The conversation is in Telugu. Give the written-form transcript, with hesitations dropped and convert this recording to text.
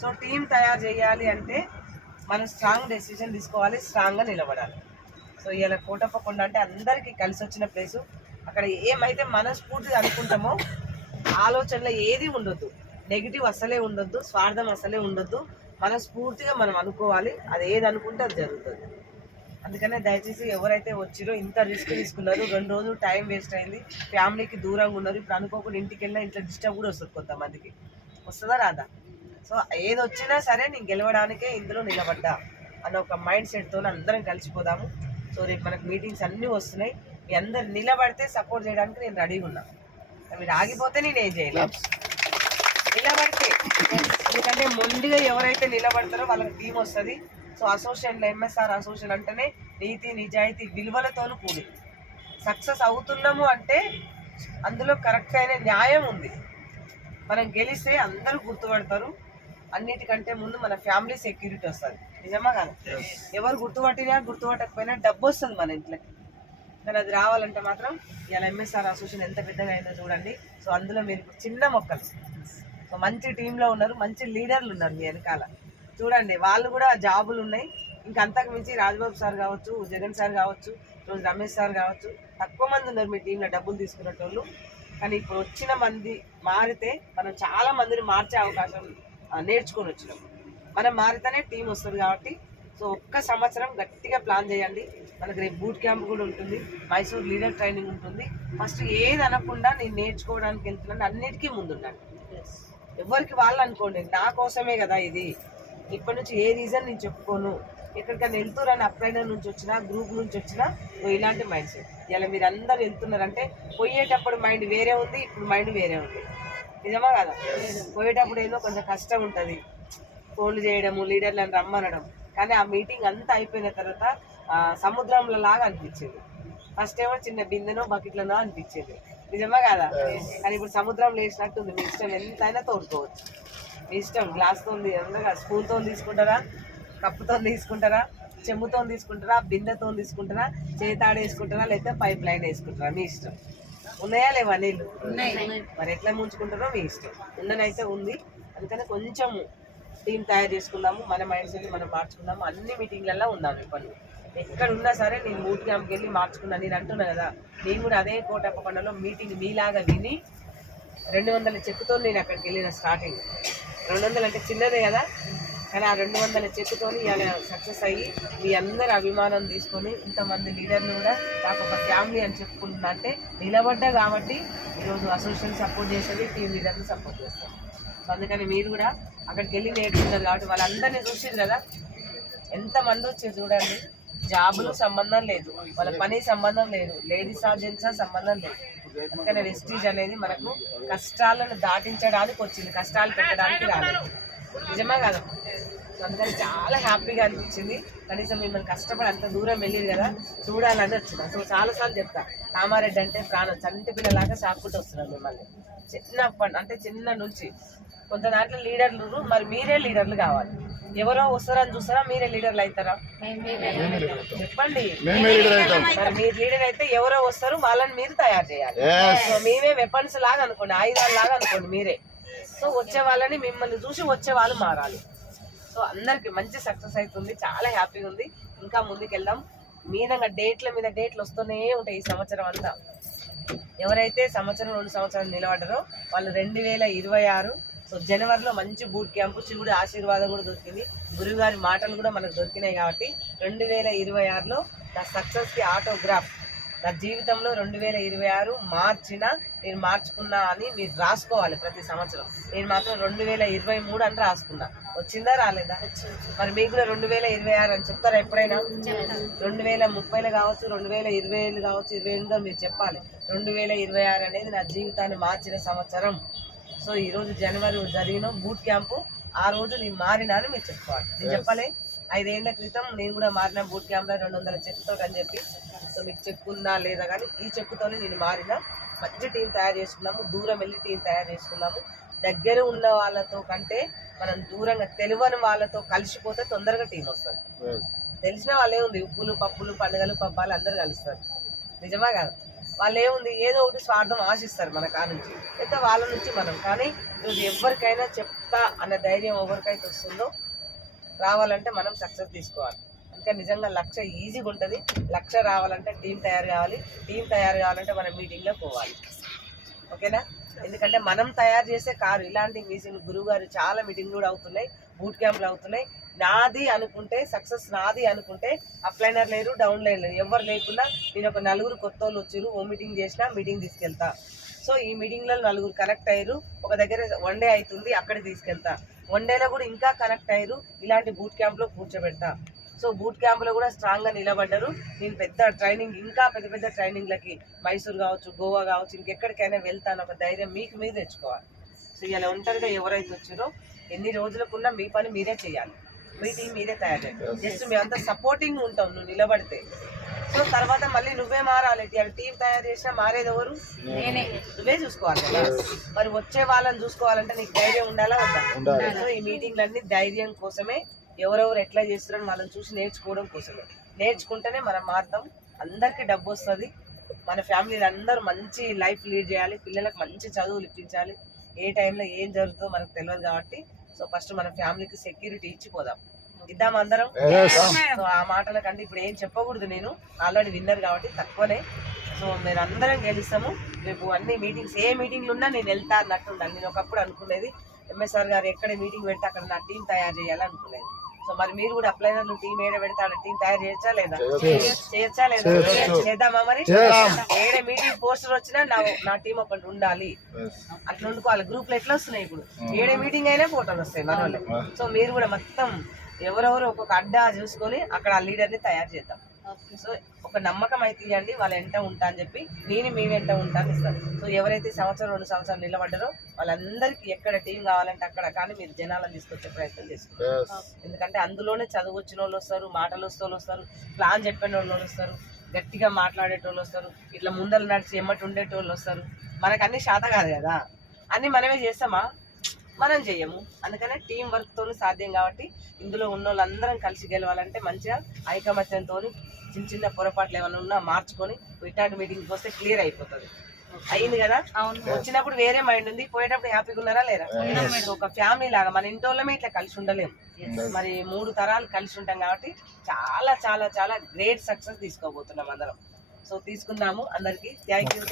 సో టీం తయారు చేయాలి అంటే మనం స్ట్రాంగ్ డెసిషన్ తీసుకోవాలి, స్ట్రాంగ్గా నిలబడాలి. సో ఇలా కోటప్పకొండ అంటే అందరికీ కలిసి వచ్చిన ప్లేసు. అక్కడ ఏమైతే మనస్ఫూర్తిగా అనుకుంటామో ఆలోచనలో ఏది ఉండొద్దు, నెగిటివ్ అసలే ఉండొద్దు, స్వార్థం అసలే ఉండొద్దు. మనస్ఫూర్తిగా మనం అనుకోవాలి, అది ఏది అనుకుంటే అది జరుగుతుంది. అందుకనే దయచేసి ఎవరైతే వచ్చిరో ఇంత రిస్క్ తీసుకున్నారు, 2 రోజులు టైం వేస్ట్ అయింది, ఫ్యామిలీకి దూరంగా ఉన్నారు, ఇప్పుడు అనుకోకుండా ఇంటికి వెళ్ళినా ఇంట్లో డిస్టర్బ్ కూడా వస్తుంది, కొంతమందికి వస్తుందా రాదా. సో ఏది వచ్చినా సరే నేను గెలవడానికే ఇందులో నిలబడ్డా అన్న ఒక మైండ్ సెట్తో అందరం కలిసిపోదాము. సో రేపు మనకు మీటింగ్స్ అన్నీ వస్తున్నాయి, మీ అందరు నిలబడితే సపోర్ట్ చేయడానికి నేను రెడీగా ఉన్నా. మీరు ఆగిపోతే నేను ఏం చేయలేదు, నిలబడితే. ఎందుకంటే మొండిగా ఎవరైతే నిలబడతారో వాళ్ళకి టీం వస్తుంది. సో అసోసియేషన్లో ఎంఎస్ఆర్ అసోసియేషన్ అంటేనే నీతి నిజాయితీ విలువలతోనూ కూడి. సక్సెస్ అవుతున్నాము అంటే అందులో కరెక్ట్ అయిన న్యాయం ఉంది. మనం గెలిస్తే అందరూ గుర్తుపడతారు, అన్నిటికంటే ముందు మన ఫ్యామిలీ సెక్యూరిటీ వస్తుంది. నిజమా కాదు? ఎవరు గుర్తుపట్టినా గుర్తుపట్టకపోయినా డబ్బు వస్తుంది మన ఇంట్లోకి. కానీ అది రావాలంటే మాత్రం ఇలా ఎంఎస్ఆర్ అసోసియేషన్ ఎంత పెద్దగా అయిందో చూడండి. సో అందులో మీరు చిన్న మొక్కలు, సో మంచి టీంలో ఉన్నారు, మంచి లీడర్లు ఉన్నారు మీ వెనకాల. చూడండి వాళ్ళు కూడా జాబులు ఉన్నాయి. ఇంకా అంతకు మించి రాజబాబు సార్ కావచ్చు, జగన్ సార్ కావచ్చు, రోజు రమేష్ సార్ కావచ్చు, తక్కువ మంది ఉన్నారు మీ టీంలో డబ్బులు తీసుకునేటోళ్ళు. కానీ ఇప్పుడు వచ్చిన మంది మారితే మనం చాలా మందిని మార్చే అవకాశం నేర్చుకొని వచ్చినాం. మనం మారితేనే టీం వస్తుంది కాబట్టి సో ఒక్క సంవత్సరం గట్టిగా ప్లాన్ చేయండి. మనకు రేపు బూట్ క్యాంప్ కూడా ఉంటుంది, మైసూర్ లీడర్ ట్రైనింగ్ ఉంటుంది. ఫస్ట్ ఏది అనకుండా నేను నేర్చుకోవడానికి వెళ్తున్నాను, అన్నిటికీ ముందుండండి. ఎవరికి వాళ్ళు అనుకోండి, నా కోసమే కదా ఇది, ఇప్పటి నుంచి ఏ రీజన్ నేను చెప్పుకోను. ఎక్కడికైనా వెళ్తురని అప్లైనర్ నుంచి వచ్చినా, గ్రూప్ నుంచి వచ్చినా ఇలాంటి మైండ్ సెట్. ఇలా మీరు అందరు వెళ్తున్నారంటే పోయేటప్పుడు మైండ్ వేరే ఉంది, ఇప్పుడు మైండ్ వేరే ఉంది. నిజమా కదా? పోయేటప్పుడు ఏదో కొంచెం కష్టం ఉంటుంది, ఫోన్లు చేయడము, లీడర్లను రమ్మనడం. కానీ ఆ మీటింగ్ అంతా అయిపోయిన తర్వాత సముద్రంలో లాగా అనిపించేది. ఫస్ట్ ఏమో చిన్న బిందెనో బకెట్లనో అనిపించేది. నిజమా కదా? కానీ ఇప్పుడు సముద్రంలో వేసినట్టుంది. మీ ఇష్టం, ఎంతైనా తోడుకోవచ్చు. మీ ఇష్టం. గ్లాస్తో అందగా స్పూన్తో తీసుకుంటారా, కప్పుతో తీసుకుంటారా, చెమ్ముతో తీసుకుంటారా, బిందెతో తీసుకుంటారా, చేతాడేసుకుంటారా, లేకపోతే పైప్ లైన్ వేసుకుంటారా, మీ ఇష్టం. ఉన్నాయా లేవా నీళ్ళు? మరి ఎట్లా ముంచుకుంటారో మీ ఇష్టం. ఉండనైతే ఉంది. అందుకని కొంచెం టీం తయారు చేసుకుందాము, మన మైండ్ సెట్ మనం మార్చుకుందాము. అన్ని మీటింగ్లలో ఉందాము. ఇప్పుడు ఎక్కడ ఉన్నా సరే నేను బూట్ క్యాంప్కి వెళ్ళి మార్చుకున్నాను. నేను అంటున్నా కదా, నేను కూడా అదే కోటప్పకొండలో మీటింగ్ మీలాగా విని 200 చెక్కుతో నేను అక్కడికి వెళ్ళిన. స్టార్టింగ్ 200 అంటే చిన్నదే కదా, కానీ ఆ 200 చెక్కుతో ఇలా సక్సెస్ అయ్యి మీ అందరి అభిమానం తీసుకొని ఇంతమంది లీడర్లు కూడా నాకు ఒక ఫ్యామిలీ అని చెప్పుకుంటున్నా. అంటే నిలబడ్డా కాబట్టి ఈరోజు అసోసియేషన్ సపోర్ట్ చేసేది, టీం లీడర్ని సపోర్ట్ చేస్తాను. సో అందుకని మీరు కూడా అక్కడికి వెళ్ళి నేర్చుకున్నారు కాబట్టి వాళ్ళందరినీ చూసింది కదా, ఎంతమంది వచ్చి చూడండి. జాబులు సంబంధం లేదు, వాళ్ళ పని సంబంధం లేదు, లేడీసా జెంట్సా సంబంధం లేదు. అందుకని వెస్టీజ్ అనేది మనకు కష్టాలను దాటించడానికి వచ్చింది, కష్టాలు పెట్టడానికి రాలేదు. నిజమా కదా? అందుకని చాలా హ్యాపీగా అనిపించింది. కనీసం మిమ్మల్ని కష్టపడి అంత దూరం వెళ్ళేది కదా, చూడాలని వచ్చిన. సో చాలాసార్లు చెప్తా, కామారెడ్డి అంటే ప్రాణం, చంటి పిల్లలాగా సాకుంటూ వస్తున్నారు మిమ్మల్ని. చిన్న నుంచి కొంత దాంట్లో లీడర్లు, మరి మీరే లీడర్లు కావాలి. ఎవరో వస్తారని చూస్తారా, మీరే లీడర్లు అవుతారా? చెప్పండి. మరి మీరు లీడర్ అయితే ఎవరో వస్తారు, వాళ్ళని మీరు తయారు చేయాలి. సో మేమే వెపన్స్ లాగా అనుకోండి, ఆయుధాలు లాగా అనుకోండి మీరే. సో వచ్చే వాళ్ళని మిమ్మల్ని చూసి వచ్చే వాళ్ళు మారాలి. సో అందరికి మంచి సక్సెస్ అవుతుంది, చాలా హ్యాపీగా ఉంది. ఇంకా ముందుకు వెళ్దాం. మీనంగా డేట్ల మీద డేట్లు వస్తూనే ఉంటాయి ఈ సంవత్సరం అంతా. ఎవరైతే సంవత్సరం 2 సంవత్సరాలు నిలబడ్డారో వాళ్ళు 2026 సో జనవరిలో మంచి బూట్ క్యాంపు, శివుడి ఆశీర్వాదం కూడా దొరికింది, గురువుగారి మాటలు కూడా మనకు దొరికినాయి. కాబట్టి 2026లో నా సక్సెస్కి ఆటోగ్రాఫ్, నా జీవితంలో 2026 మార్చిన నేను మార్చుకున్నా అని మీరు రాసుకోవాలి ప్రతి సంవత్సరం. నేను మాత్రం 2023 అని రాసుకున్నా. వచ్చిందా రాలేదా? మరి మీకు కూడా 2026 అని చెప్తారా ఎప్పుడైనా? 2030లో కావచ్చు, 2020 కావచ్చు, 28లో మీరు చెప్పాలి 2026 అనేది నా జీవితాన్ని మార్చిన సంవత్సరం. సో ఈరోజు జనవరి జరిగిన బూట్ క్యాంపు, ఆ రోజు నేను మారినా అని మీరు చెప్పుకోవాలి. నేను చెప్పాలి 5 ఏళ్ల క్రితం నేను కూడా మారిన బూట్ క్యాంప్లో 200 చెక్కుతో అని చెప్పి. సో మీకు చెక్కుందా లేదా కానీ ఈ చెక్కుతోనే నేను మారిన. మంచి టీం తయారు చేసుకున్నాము, దూరం వెళ్ళి టీం తయారు చేసుకున్నాము. దగ్గర ఉన్న వాళ్ళతో కంటే మనం దూరంగా తెలియని వాళ్ళతో కలిసిపోతే తొందరగా టీం వస్తుంది. తెలిసిన వాళ్ళు ఏముంది, ఉప్పులు పప్పులు పండుగలు పబ్బాలు అందరూ కలుస్తారు. నిజమా కాదు? వాళ్ళు ఏముంది, ఏదో ఒకటి స్వార్థం ఆశిస్తారు మన నుంచి, అయితే వాళ్ళ నుంచి మనం. కానీ ఈరోజు ఎవరికైనా వస్తా అన్న ధైర్యం ఎవరికైతే వస్తుందో రావాలంటే మనం సక్సెస్ తీసుకోవాలి. ఇంకా నిజంగా 1,00,000 ఈజీగా ఉంటుంది. 1,00,000 రావాలంటే టీం తయారు కావాలి. టీం తయారు కావాలంటే మనం మీటింగ్లో పోవాలి. ఓకేనా? ఎందుకంటే మనం తయారు చేసే కారు ఇలాంటి మీటింగ్ గురువు గారు చాలా మీటింగ్ కూడా అవుతున్నాయి, బూట్ క్యాంప్లు అవుతున్నాయి. నాది అనుకుంటే సక్సెస్ నాది అనుకుంటే అప్లైనర్ లేరు, డౌన్లైన్ లేరు, ఎవరు లేకున్నా నేను ఒక 4 కొత్త వాళ్ళు వచ్చారు, ఓ మీటింగ్ చేసినా మీటింగ్ తీసుకెళ్తా. సో ఈ మీటింగ్లో 4 కనెక్ట్ అయ్యారు, ఒక దగ్గర 1 డే అవుతుంది అక్కడికి తీసుకెళ్తా. 1 డేలో కూడా ఇంకా కనెక్ట్ అయ్యారు, ఇలాంటి బూట్ క్యాంప్లో కూర్చోబెడతా. సో బూట్ క్యాంప్లో కూడా స్ట్రాంగ్గా నిలబడ్డారు. నేను పెద్ద ట్రైనింగ్, ఇంకా పెద్ద పెద్ద ట్రైనింగ్లకి మైసూర్ కావచ్చు, గోవా కావచ్చు, ఇంకెక్కడికైనా వెళ్తాను ఒక ధైర్యం మీకు మీద తెచ్చుకోవాలి. సో ఇలా ఒంటరిగా ఎవరైతే వచ్చారో ఎన్ని రోజులకున్నా మీ పని మీరే చేయాలి, మీ టీం మీరే తయారు చేయాలి. జస్ట్ మేమంతా సపోర్టింగ్ ఉంటాం నువ్వు నిలబడితే. సో తర్వాత మళ్ళీ నువ్వే మారాలి. టీం తయారు చేసినా మారేది ఎవరు? నేనే. నువ్వే చూసుకోవాలి కదా. మరి వచ్చే వాళ్ళని చూసుకోవాలంటే నీకు ధైర్యం ఉండాలా వద్దా? సో ఈ మీటింగ్లన్నీ ధైర్యం కోసమే, ఎవరెవరు ఎట్లా చేస్తారని వాళ్ళని చూసి నేర్చుకోవడం కోసమే. నేర్చుకుంటేనే మనం మారుతాం, అందరికీ డబ్బు వస్తుంది, మన ఫ్యామిలీలు అందరూ మంచి లైఫ్ లీడ్ చేయాలి, పిల్లలకు మంచి చదువులు ఇప్పించాలి. ఏ టైంలో ఏం జరుగుతుందో మనకు తెలియదు కాబట్టి సో ఫస్ట్ మన ఫ్యామిలీకి సెక్యూరిటీ ఇచ్చిపోదాం, ఇద్దాం అందరం. సో ఆ మాటల కంటే ఇప్పుడు ఏం చెప్పకూడదు, నేను ఆల్రెడీ విన్నర్ కాబట్టి తక్కువనే. సో మీరు అందరం గెలుస్తాము. రేపు అన్ని మీటింగ్స్, ఏ మీటింగ్లు ఉన్నా నేను వెళ్తా అన్నట్టు ఉండాలి. నేను ఒకప్పుడు అనుకునేది ఎంఎస్ఆర్ గారు ఎక్కడ మీటింగ్ పెడితే అక్కడ నా టీం తయారు చేయాలనుకునేది. సో మరి మీరు కూడా అప్లైనర్లు టీం ఏడ పెడతా టీం తయారు చేయొచ్చా లేదా? చేయొచ్చా లేదా? చేద్దామా? మరి ఏడే మీటింగ్ పోస్టర్ వచ్చినా నా టీం ఒకటి ఉండాలి, అట్లా వండుకోవాలి. గ్రూప్లో ఎట్లా వస్తున్నాయి ఇప్పుడు, ఏడే మీటింగ్ అయినా ఫోటోలు వస్తాయి మన వాళ్ళు. సో మీరు కూడా మొత్తం ఎవరెవరు ఒక్కొక్క అడ్డా చూసుకొని అక్కడ ఆ లీడర్ని తయారు చేద్దాం. సో ఒక నమ్మకం అయితే ఇవ్వండి, వాళ్ళ వెంట ఉంటా అని చెప్పి, నేను మీ వెంట ఉంటాను ఇస్తాను. సో ఎవరైతే సంవత్సరం 2 సంవత్సరాలు నిలబడ్డారో వాళ్ళందరికీ ఎక్కడ టీం కావాలంటే అక్కడ, కానీ మీరు జనాలను తీసుకొచ్చే ప్రయత్నం చేసుకోండి. ఎందుకంటే అందులోనే చదువు వచ్చిన వాళ్ళు వస్తారు, మాటలు వస్తే వాళ్ళు వస్తారు, ప్లాన్ చెప్పిన వాళ్ళు వస్తారు, గట్టిగా మాట్లాడేటోళ్ళు వస్తారు, ఇట్లా ముందర నడిచి ఎమ్మటి ఉండేటోళ్ళు వస్తారు. మనకు అన్ని శాత కాదు కదా, అన్నీ మనమే చేస్తామా? మనం చెయ్యము. అందుకనే టీం వర్క్తో సాధ్యం. కాబట్టి ఇందులో ఉన్న వాళ్ళందరం కలిసి గెలవాలంటే మంచిగా ఐకమత్యంతో చిన్న చిన్న పొరపాట్లు ఏమైనా ఉన్నా మార్చుకొని ఇట్లాంటి మీటింగ్కి వస్తే క్లియర్ అయిపోతుంది. అయింది కదా. వచ్చినప్పుడు వేరే మైండ్ ఉంది, పోయేటప్పుడు హ్యాపీగా ఉన్నారా లేరా? ఒక ఫ్యామిలీ లాగా మన ఇంటోళ్ళమే ఇట్లా కలిసి ఉండలేము. మరి 3 తరాలు కలిసి ఉంటాం కాబట్టి చాలా చాలా చాలా గ్రేట్ సక్సెస్ తీసుకోబోతున్నాం అందరం. సో తీసుకుందాము. అందరికీ థ్యాంక్ యూ.